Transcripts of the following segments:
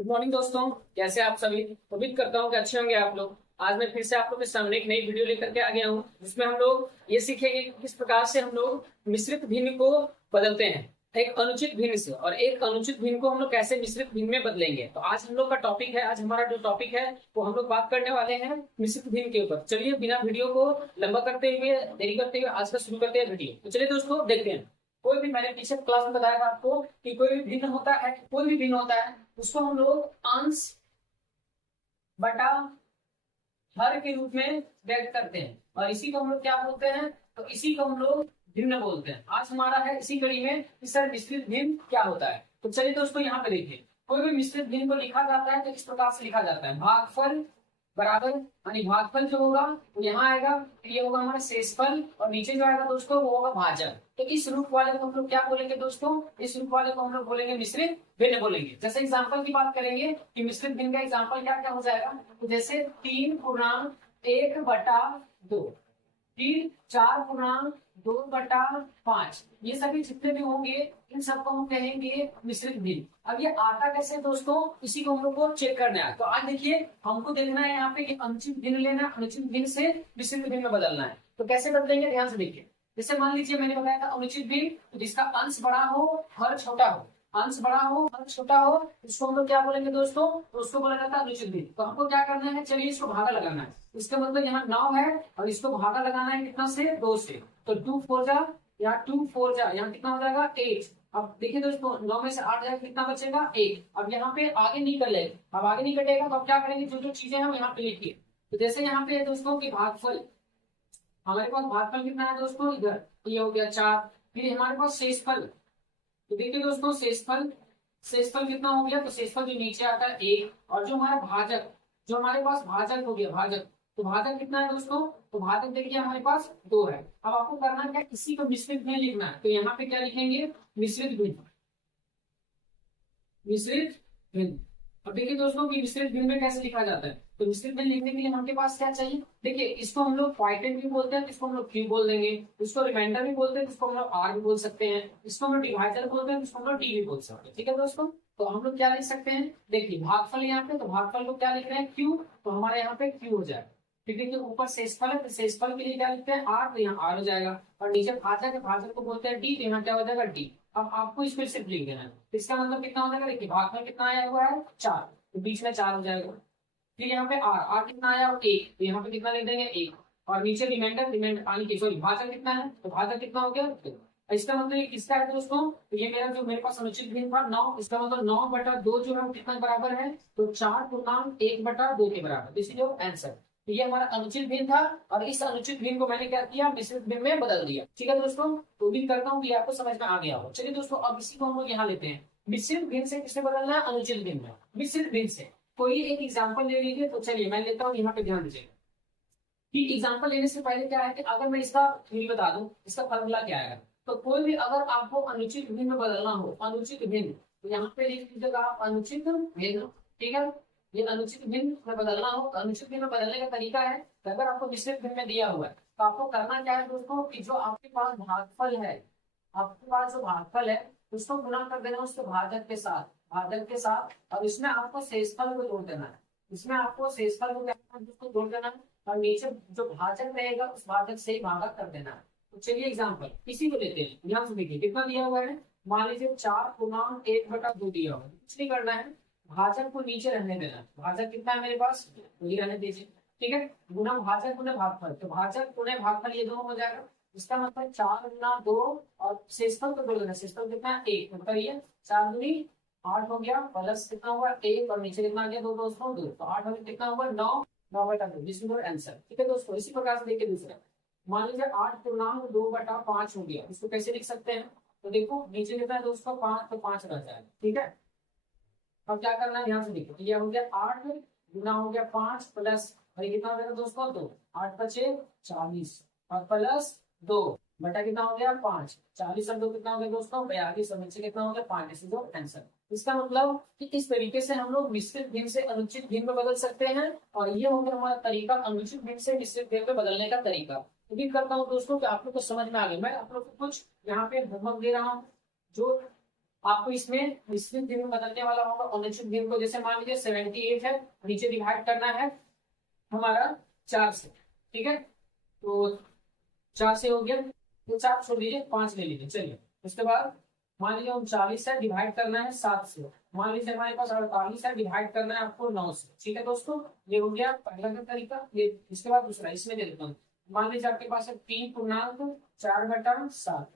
Good morning दोस्तों। कैसे आप सभी? उम्मीद करता हूँ कि अच्छे होंगे आप लोग। आज मैं फिर से आप लोग के सामने एक नई वीडियो लेकर के आ गया हूँ, जिसमें हम लोग ये सीखेंगे कि किस प्रकार से हम लोग मिश्रित भिन्न को बदलते हैं एक अनुचित भिन्न से, और एक अनुचित भिन्न को हम लोग कैसे मिश्रित भिन्न में बदलेंगे। तो आज हम लोग का टॉपिक है, आज हमारा जो टॉपिक है वो हम लोग बात करने वाले हैं मिश्रित भिन्न के ऊपर। चलिए बिना वीडियो को लंबा करते हुए, देरी करते हुए आज का शुरू करते हैं वीडियो। तो चलिए दोस्तों देखते हैं। कोई भी, मैंने पीछे क्लास में बताया था आपको कि कोई भी भिन्न होता है, कोई भी भिन्न होता है उसको हम लोग अंश बटा हर के रूप में व्यक्त करते हैं, और इसी को हम लोग क्या बोलते हैं? तो इसी को हम लोग भिन्न बोलते हैं। आज हमारा है इसी कड़ी में कि सर मिश्रित भिन्न क्या होता है। तो चलिए दोस्तों यहाँ पे देखिए, कोई भी मिश्रित भिन्न को लिखा जाता है तो इस प्रकार से लिखा जाता है, भागफल बराबर, यानी भागफल जो होगा वो यहाँ आएगा, ये होगा हमारा शेषफल, और नीचे जो आएगा दोस्तों वो होगा भाजक। तो इस रूप वाले को हम लोग क्या बोलेंगे दोस्तों? इस रूप वाले को हम लोग बोलेंगे मिश्रित भिन्न बोलेंगे। जैसे एग्जांपल की बात करेंगे कि मिश्रित भिन्न का एग्जांपल क्या क्या हो जाएगा, तो जैसे 3/1/2, फिर 4/2/5, ये सभी जितने भी होंगे इन सबको हम कहेंगे मिश्रित भिन्न। अब ये आता कैसे दोस्तों, इसी को हम लोग को चेक करना है। तो आज देखिए, हमको देखना है यहाँ पे कि अनुचित भिन्न लेना है, अनुचित भिन्न से मिश्रित भिन्न में बदलना है। तो कैसे बदलेंगे, ध्यान से देखिए। जैसे मान लीजिए मैंने बताया था अनुचित भिन्न, तो जिसका अंश बड़ा हो हर छोटा हो, अंश बड़ा हो हर छोटा हो, इसको हम लोग क्या बोलेंगे दोस्तों? तो उसको बोला जाता है अनुचित भिन्न। तो हमको क्या करना है, चलिए इसको भागा लगाना है। इसका मतलब यहाँ 9 है और इसको भागा लगाना है कितना से? 2 से। तो 2 4 जा, यहाँ 2 4 जा, यहाँ कितना हो जाएगा? 8। अब देखिए दोस्तों, 9 में से 8 जाएगा, कितना बचेगा? 1। अब यहाँ पे आगे नहीं कर ले, अब आगे नहीं कटेगा तो अब क्या करेंगे, जो जो चीजें हम यहाँ पे लिखिए। तो जैसे यहाँ पे है दोस्तों की भागफल, हमारे पास भागफल कितना है दोस्तों? इधर ये हो गया 4। फिर हमारे पास शेषफल, तो देखिए दोस्तों शेषफल, शेषफल कितना हो गया? तो शेषफल जो नीचे आता है 1, और जो हमारा भाजक, जो हमारे पास भाजक हो गया भाजक, तो भाजक कितना है दोस्तों? तो भाजक देखिए हमारे पास 2 है। अब आपको करना क्या, इसी को मिश्रित भिन्न लिखना है। तो यहाँ पे क्या लिखेंगे? मिश्रित भिन्न, मिश्रित भिन्न। अब देखिए दोस्तों कि मिश्रित भिन्न में कैसे लिखा जाता है। तो मिश्रित भिन्न लिखने के लिए हमारे पास क्या चाहिए? देखिए, इसको हम लोग क्वाइटेंट भी बोलते हैं, इसको हम लोग क्यू बोल देंगे, इसको रिमाइंडर भी बोलते हैं, इसको हम लोग आर भी बोल सकते हैं, इसको हम लोग डिवाइजर बोलते हैं, इसको हम लोग डी भी बोल सकते हैं। ठीक है दोस्तों, तो हम लोग क्या लिख सकते हैं? देखिए भागफल यहाँ पे, तो भागफल को क्या लिख रहे हैं? क्यू। तो हमारे यहाँ पे क्यू हो जाएगा। ठीक है, जो ऊपर शेषफल है, तो शेषफल के लिए क्या लिखते हैं? आर, तो यहाँ आर हो जाएगा। और नीचे भाजक है, भाजक को बोलते हैं डी, तो यहाँ क्या हो जाएगा? डी। अब आपको इसमें सिर्फ लिख देना है। तो इसका मतलब कितना हो जाएगा? देखिए भागफल कितना आया हुआ है? 4, तो बीच में 4 हो जाएगा। फिर यहाँ पे आर, आर कितना आया? 1, तो यहाँ पे कितना लिख देंगे? 1। और नीचे रिमाइंडर, रिमाइंडर आने की, सॉरी भाजक कितना है? तो भाजक कितना हो गया? 2। इसका मतलब ये किसका है दोस्तों? तो ये मेरा जो मेरे पास अनुचित भिन्न था 9, इसका मतलब 9/2 जो है वो कितना बराबर है? तो 4/1/2 के बराबर। This is your answer. तो ये हमारा अनुचित भिन्न था, और इस अनुचित भिन्न को मैंने क्या किया? मिश्रित भिन्न में बदल दिया। ठीक है दोस्तों, तो उम्मीद करता हूँ कि आपको समझ में आ गया हो। चलिए दोस्तों, अब इसी को हम लोग यहाँ लेते हैं। मिश्रित भिन्न से किससे बदलना है? अनुचित भिन्न में। मिश्रित भिन्न से कोई एक एग्जांपल ले लीजिए। तो चलिए मैं लेता हूँ, यहाँ पे ध्यान दीजिएगा कि एग्जांपल लेने से पहले क्या है कि अगर मैं इसका थ्योरी बता दूं, इसका फॉर्मूला क्या है। तो कोई भी अगर आपको अनुचित भिन्न में बदलना हो, अनुचित भिन्न, तो यहाँ पे लिख दीजिएगा आप अनुचित भिन्न। ठीक है, ये अनुचित भिन्न में बदलना हो, तो अनुचित भिन्न में बदलने का तरीका है कि अगर आपको मिश्रित भिन्न में दिया हुआ है तो आपको करना क्या है दोस्तों, कि जो आपके पास भागफल है, आपके पास जो भागफल है उसको गुणा कर देना उसके भाजक के साथ, भाजक के साथ, और इसमें आपको शेषफल को जोड़ देना है। इसमें आपको शेषफल को क्या करना है? उसको जोड़ देना है, और नीचे जो भाजक रहेगा उस भाजक से ही भागा कर देना है। तो चलिए एग्जाम्पल इसी को लेते हैं। ध्यान से देखिए कितना दिया हुआ है। मान लीजिए 4/1/2 दिया हुआ है। कुछ नहीं करना है, भाजक को नीचे रहने देना है। भाजक कितना है मेरे पास? वही रहने दीजिए। ठीक है, गुना भाजक गुना भागफल, तो भाजक गुना भागफल ये दोनों हो जाएगा। इसका मतलब 4×2, और शेषफल को जोड़ देना। शेषफल कितना है? 1। मतलब ये 4×2 8 हो गया, प्लस कितना हुआ? 1, और नीचे कितना आ गया? 2 दोस्तों 2, तो 8 में कितना हुआ? 9, 9/2। This is your answer. ठीक है दोस्तों, इसी प्रकार से देखिए दूसरा। मान लीजिए 8×2/5 हो गया, इसको कैसे लिख सकते हैं? तो देखो नीचे कितना है दोस्तों? 5, तो 5 रह जाएगा। ठीक है, अब क्या करना है, ध्यान से देखिए। ये हो गया 8 गुना हो गया 5 प्लस, और ये कितना हो गया दोस्तों? 2। 8×5 = 40, और प्लस 2 बटा कितना हो गया? 5। 40 और 2 कितना हो गया दोस्तों? 42, और नीचे कितना हो गया? 5। इस आंसर। इसका मतलब कि इस तरीके से हम लोग मिश्रित भिन्न से अनुचित भिन्न में बदल सकते हैं, और ये हो गया हमारा तरीका अनुचित भिन्न से मिश्रित भिन्न में बदलने का तरीका। उम्मीद करता हूँ दोस्तों कि आप लोग को समझ में आ गया। मैं आप लोग को कुछ यहाँ पे होमवर्क दे रहा हूँ, जो आपको इसमें मिश्रित भिन्न में बदलने वाला होगा अनुचित भिन्न को। जैसे मान लीजिए 78 है, नीचे डिवाइड करना है हमारा 4 से, ठीक है, तो 4 से हो गया, तो 4 छोड़ दीजिए, 5 ले लीजिए। चलिए उसके बाद मान लीजिए 39 है, डिवाइड करना है 7 से। मान लीजिए हमारे पास 48 है, डिवाइड करना है आपको 9 से। ठीक है दोस्तों, ये हो गया पहला का तरीका। ये इसके बाद दूसरा, इसमें दे देता हूँ। मान लीजिए आपके पास है 3.4/7,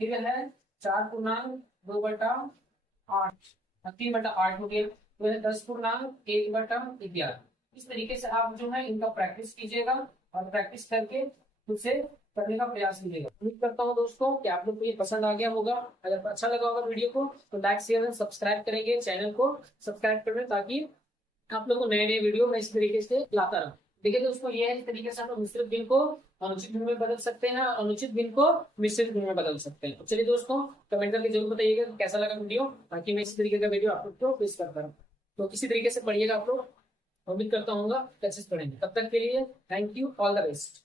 ठीक है, 4.2/8, 3/8 हो गया, तो 10.1/11। इस तरीके से आप जो है इनका प्रैक्टिस कीजिएगा और प्रैक्टिस करके उसे करने का प्रयास कीजिएगा। उम्मीद करता हूँ दोस्तों कि आप लोग को ये पसंद आ गया होगा। अगर अच्छा लगा होगा वीडियो को तो लाइक शेयर एंड सब्सक्राइब करेंगे, चैनल को सब्सक्राइब करें, ताकि आप लोग को नए नए वीडियो मैं इस तरीके से लाता रहूं। देखिए दोस्तों, ये है इस तरीके से आप लोग मिश्रित भिन्न को अनुचित भिन्न में बदल सकते हैं, अनुचित भिन्न को मिश्रित भिन्न में बदल सकते हैं। तो चलिए दोस्तों, कमेंट करके जरूर बताइएगा कैसा लगा वीडियो, ताकि मैं इस तरीके का वीडियो आप लोग को पेश करता रहूं। तो इसी तरीके से पढ़िएगा आप लोग, उम्मीद करता हूँ अच्छे से पढ़ेंगे। तब तक के लिए thank you, all the best.